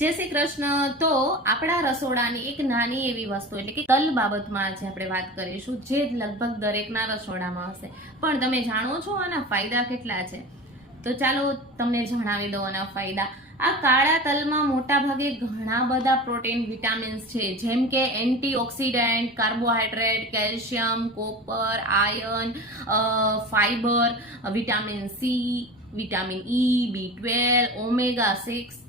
જય શ્રી કૃષ્ણ. તો આપણા રસોડાની એક નાની એવી વસ્તુ એટલે કે તલ બાબતમાં આજે આપણે વાત કરીશું, જે લગભગ દરેકના રસોડામાં હશે. પણ તમે જાણો છો આના ફાયદા કેટલા છે? તો ચાલો તમને જણાવી દો આના ફાયદા. આ કાળા તલમાં મોટાભાગે ઘણા બધા પ્રોટીન, વિટામિન્સ છે, જેમ કે antioxidant carbohydrate calcium, copper, iron fibre vitamin C, vitamin E, B twelve, omega six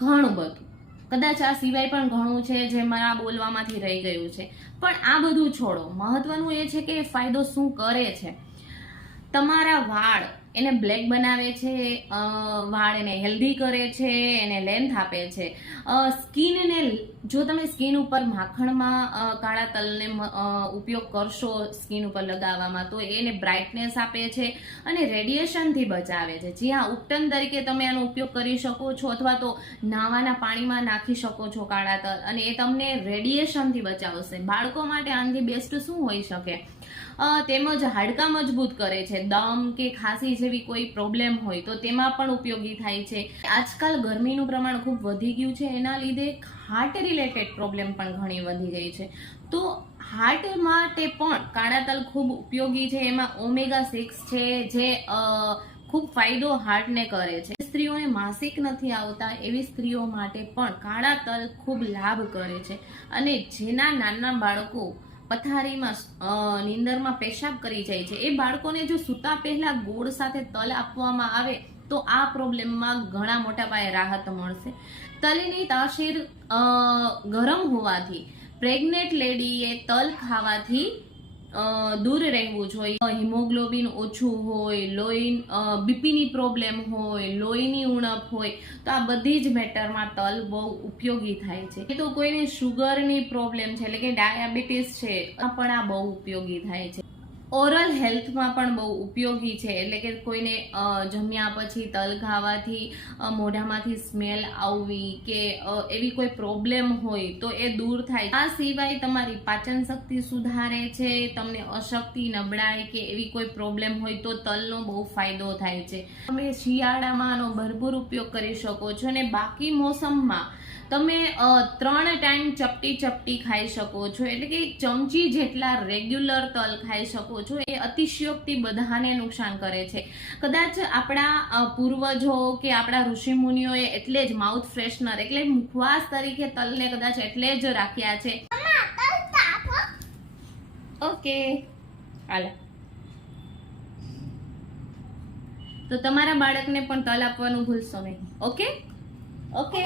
ઘણું બધું. કદાચ આ સિવાય પણ ઘણું છે જે મારા બોલવામાંથી રહી ગયું છે. પણ આ બધું છોડો. મહત્વનું એ છે કે એ ફાયદો શું કરે છે? તમારા વાળ એને બ્લેક બનાવે છે વાળ એને હેલ્ધી કરે છે, એને લેન્થ આપે છે. સ્કિનને જો તમે સ્કિન ઉપર માખણમાં કાળા તલને ઉપયોગ કરશો સ્કિન ઉપર લગાવવામાં, તો એને બ્રાઇટનેસ આપે છે અને રેડિયેશનથી બચાવે છે. જી હા, ઉપટન તરીકે તમે આનો ઉપયોગ કરી શકો છો અથવા તો નાવાના પાણીમાં નાખી શકો છો કાળા તલ અને એ તમને રેડિયેશનથી બચાવશે. બાળકો માટે આનાથી બેસ્ટ શું હોઈ શકે? તેમજ હાડકાં મજબૂત કરે છે. દમ કે ખાંસી જેવી કોઈ પ્રોબ્લેમ હોય તો તેમાં પણ ઉપયોગી થાય છે. આજકાલ ગરમીનું પ્રમાણ ખૂબ વધી ગયું છે, એના લીધે હાર્ટ રિલેટેડ પ્રોબ્લેમ પણ ઘણી વધી ગઈ છે. તો હાર્ટ માટે પણ કાળા તલ ખૂબ ઉપયોગી છે, એમાં ઓમેગા સિક્સ છે, જે ખૂબ ફાયદો હાર્ટને કરે છે. સ્ત્રીઓને માસિક નથી આવતા, એવી સ્ત્રીઓ માટે પણ કાળા તલ ખૂબ લાભ કરે છે. અને જેના નાના બાળકો પથારીમાં નીંદરમાં પેશાબ કરી જાય છે. એ બાળકોને જો સૂતા પહેલા ગોળ સાથે તલ આપવામાં આવે, તો આ પ્રોબ્લેમમાં ઘણા મોટા પાયે રાહત મળશે. તલની તાસીર ગરમ હોવાથી, પ્રેગ્નેન્ટ લેડીએ તલ ખાવાથી દૂર રહેવું જોઈએ. હિમોગ્લોબિન ઓછું હોય, લોહી બીપીની પ્રોબ્લેમ હોય, લોહીની ઉણપ હોય, તો આ બધી જ મેટરમાં તલ બહુ ઉપયોગી થાય છે. તો કોઈને શુગરની પ્રોબ્લેમ છે, એટલે કે ડાયાબિટીસ છે, પણ આ બહુ ઉપયોગી થાય છે. ઓરલ હેલ્થમાં પણ બહુ ઉપયોગી છે. એટલે કે કોઈને જમ્યા પછી તલ ખાવાથી મોઢામાંથી સ્મેલ આવવી કે એવી કોઈ પ્રોબ્લેમ હોય તો એ દૂર થાય. આ સિવાય તમારી પાચન શક્તિ સુધારે છે, તમને અશક્તિ નબળાઈ કે એવી કોઈ પ્રોબ્લેમ હોય તો તલનો બહુ ફાયદો થાય છે. તમે શિયાળામાં આનો ભરપૂર ઉપયોગ કરી શકો છો અને બાકી મોસમમાં તમે ત્રણ ટાઈમ ચપટી ચપટી ખાઈ શકો છો. એટલે કે ચમચી જેટલા રેગ્યુલર તલ ખાઈ શકો છો, એ અતિશયોક્તિ બધાને નુકસાન કરે છે. કદાચ આપણા પૂર્વજો કે આપણા ઋષિમુનિઓએ એટલે જ માઉથ ફ્રેશનર એટલે મુખવાસ તરીકે તલને કદાચ એટલે જ રાખ્યા છે. ઓકે હાલ. તો તમારા બાળકને પણ તલ આપવાનું ભૂલશો નહીં. Okay okay